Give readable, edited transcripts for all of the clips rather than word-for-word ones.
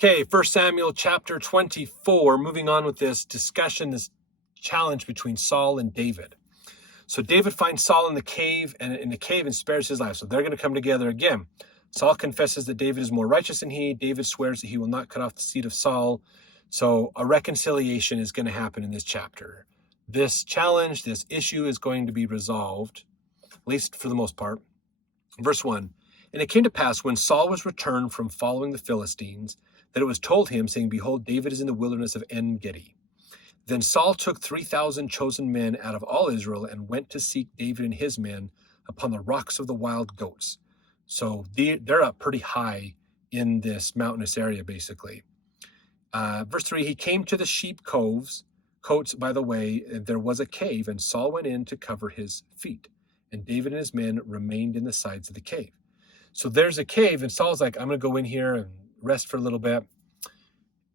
Okay, 1 Samuel chapter 24, moving on with this discussion, this challenge between Saul and David. So David finds Saul in the cave and spares his life. So they're going to come together again. Saul confesses that David is more righteous than he. David swears that he will not cut off the seed of Saul. So a reconciliation is going to happen in this chapter. This challenge, this issue is going to be resolved, at least for the most part. Verse 1, and it came to pass when Saul was returned from following the Philistines, that it was told him, saying, Behold, David is in the wilderness of En-Gedi. Then Saul took 3,000 chosen men out of all Israel and went to seek David and his men upon the rocks of the wild goats. So they're up pretty high in this mountainous area, basically. Verse 3, he came to the sheep cotes by the way, there was a cave, and Saul went in to cover his feet. And David and his men remained in the sides of the cave. So there's a cave, and Saul's like, I'm going to go in here and rest for a little bit.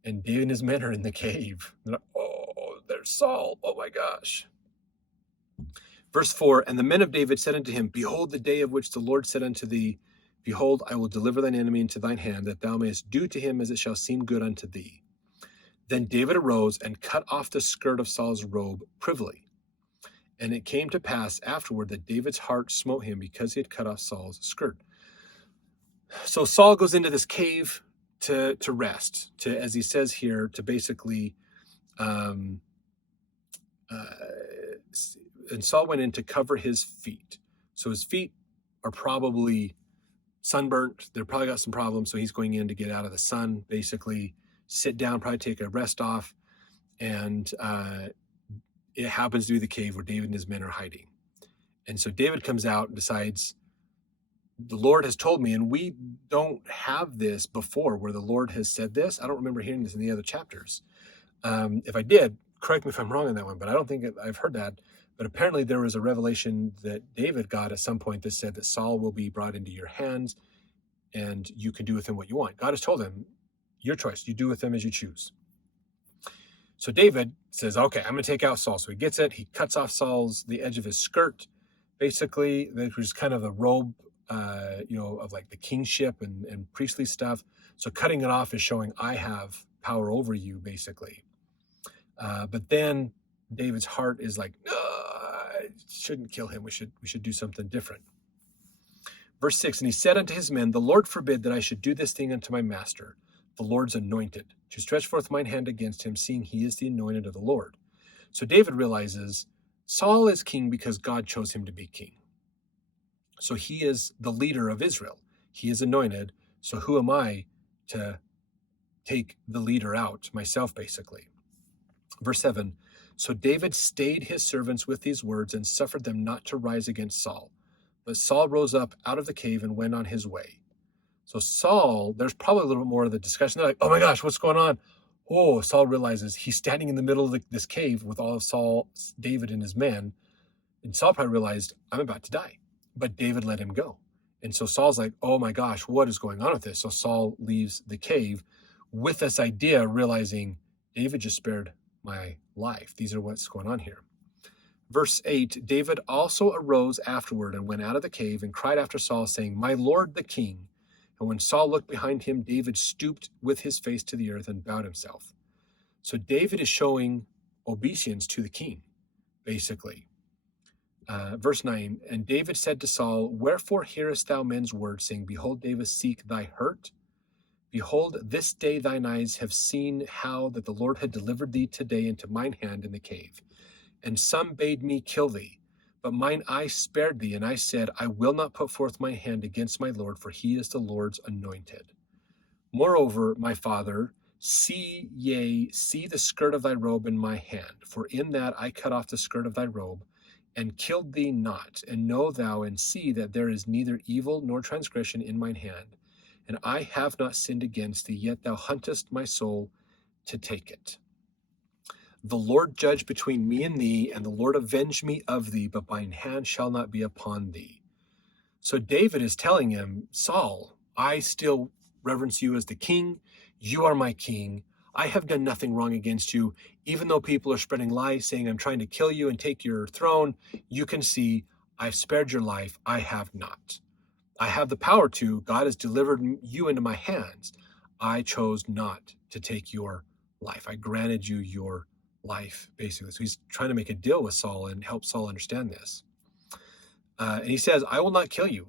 And David and his men are in the cave. They're like, oh, there's Saul. Oh my gosh. Verse 4, and the men of David said unto him, Behold, the day of which the Lord said unto thee, Behold, I will deliver thine enemy into thine hand, that thou mayest do to him as it shall seem good unto thee. Then David arose and cut off the skirt of Saul's robe privily. And it came to pass afterward that David's heart smote him because he had cut off Saul's skirt. So Saul goes into this cave to rest, as he says here, to basically, and Saul went in to cover his feet. So his feet are probably sunburnt. They're probably got some problems. So he's going in to get out of the sun, basically sit down, probably take a rest off. And it happens to be the cave where David and his men are hiding. And so David comes out and decides, the Lord has told me, and we don't have this before where the Lord has said this. I don't remember hearing this in the other chapters. If I did, correct me if I'm wrong on that one, but I don't think I've heard that. But apparently there was a revelation that David got at some point that said that Saul will be brought into your hands and you can do with him what you want. God has told him, your choice. You do with him as you choose. So David says, okay, I'm going to take out Saul. So he gets it. He cuts off the edge of his skirt, basically, which was kind of the robe, of like the kingship and priestly stuff. So cutting it off is showing I have power over you, basically. But then David's heart is like, no, I shouldn't kill him. We should do something different. Verse 6, and he said unto his men, the Lord forbid that I should do this thing unto my master, the Lord's anointed, to stretch forth mine hand against him, seeing he is the anointed of the Lord. So David realizes Saul is king because God chose him to be king. So he is the leader of Israel. He is anointed. So who am I to take the leader out myself, basically? Verse 7, so David stayed his servants with these words and suffered them not to rise against Saul. But Saul rose up out of the cave and went on his way. So Saul, there's probably a little bit more of the discussion. They're like, oh my gosh, what's going on? Oh, Saul realizes he's standing in the middle of this cave with all of David and his men. And Saul probably realized, I'm about to die. But David let him go. And so Saul's like, oh my gosh, what is going on with this? So Saul leaves the cave with this idea, realizing David just spared my life. These are what's going on here. Verse 8, David also arose afterward and went out of the cave and cried after Saul, saying, my Lord the king. And when Saul looked behind him, David stooped with his face to the earth and bowed himself. So David is showing obeisance to the king, basically. Verse 9, and David said to Saul, wherefore hearest thou men's words, saying, behold, David seek thy hurt? Behold, this day thine eyes have seen how that the Lord had delivered thee today into mine hand in the cave. And some bade me kill thee, but mine eye spared thee, and I said, I will not put forth my hand against my Lord, for he is the Lord's anointed. Moreover, my father, see the skirt of thy robe in my hand, for in that I cut off the skirt of thy robe, and killed thee not, and know thou and see that there is neither evil nor transgression in mine hand, and I have not sinned against thee, yet thou huntest my soul to take it. The Lord judge between me and thee, and the Lord avenge me of thee, but mine hand shall not be upon thee. So David is telling him, Saul, I still reverence you as the king. You are my king. I have done nothing wrong against you. Even though people are spreading lies saying I'm trying to kill you and take your throne, you can see I've spared your life. I have not. I have the power to. God has delivered you into my hands. I chose not to take your life. I granted you your life, basically. So he's trying to make a deal with Saul and help Saul understand this. And he says, I will not kill you.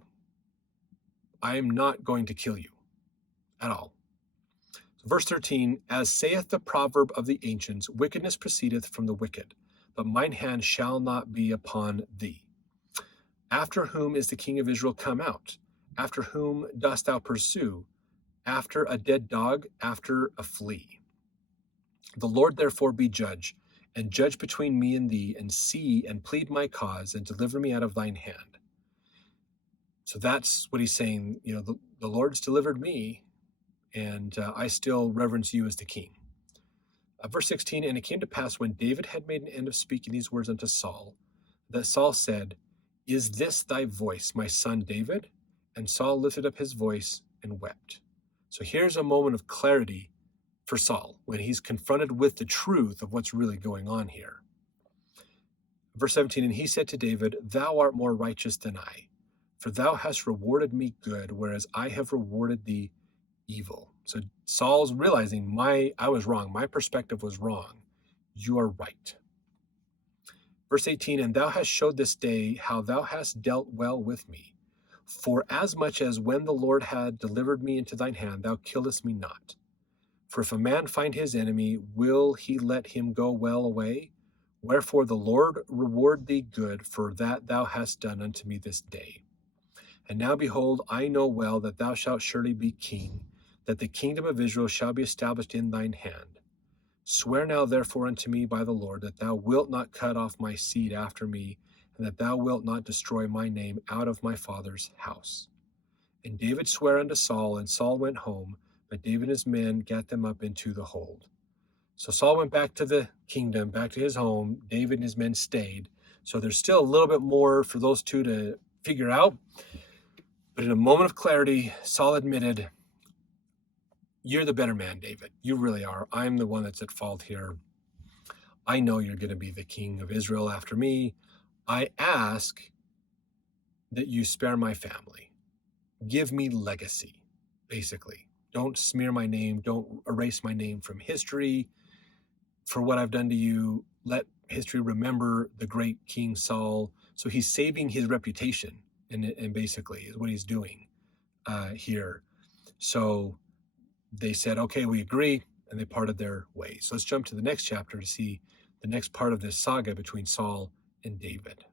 I am not going to kill you at all. So verse 13, as saith the proverb of the ancients, wickedness proceedeth from the wicked, but mine hand shall not be upon thee. After whom is the king of Israel come out? After whom dost thou pursue? After a dead dog, after a flea. The Lord therefore be judge, and judge between me and thee, and see and plead my cause, and deliver me out of thine hand. So that's what he's saying. The Lord's delivered me, and I still reverence you as the king. Verse 16, and it came to pass when David had made an end of speaking these words unto Saul, that Saul said, is this thy voice, my son David? And Saul lifted up his voice and wept. So here's a moment of clarity for Saul when he's confronted with the truth of what's really going on here. Verse 17, and he said to David, thou art more righteous than I, for thou hast rewarded me good, whereas I have rewarded thee evil. So Saul's realizing I was wrong. My perspective was wrong. You are right. Verse 18, and thou hast showed this day how thou hast dealt well with me. For as much as when the Lord had delivered me into thine hand, thou killest me not. For if a man find his enemy, will he let him go well away? Wherefore the Lord reward thee good for that thou hast done unto me this day. And now behold, I know well that thou shalt surely be king, that the kingdom of Israel shall be established in thine hand. Swear now therefore unto me by the Lord, that thou wilt not cut off my seed after me, and that thou wilt not destroy my name out of my father's house. And David sware unto Saul, and Saul went home, but David and his men gat them up into the hold. So Saul went back to the kingdom, back to his home. David and his men stayed. So there's still a little bit more for those two to figure out. But in a moment of clarity, Saul admitted, you're the better man, David. You really are. I'm the one that's at fault here. I know you're going to be the king of Israel after me. I ask that you spare my family. Give me legacy, basically. Don't smear my name. Don't erase my name from history for what I've done to you. Let history remember the great King Saul. So he's saving his reputation, and basically is what he's doing here. So they said, okay, we agree, and they parted their ways. So let's jump to the next chapter to see the next part of this saga between Saul and David.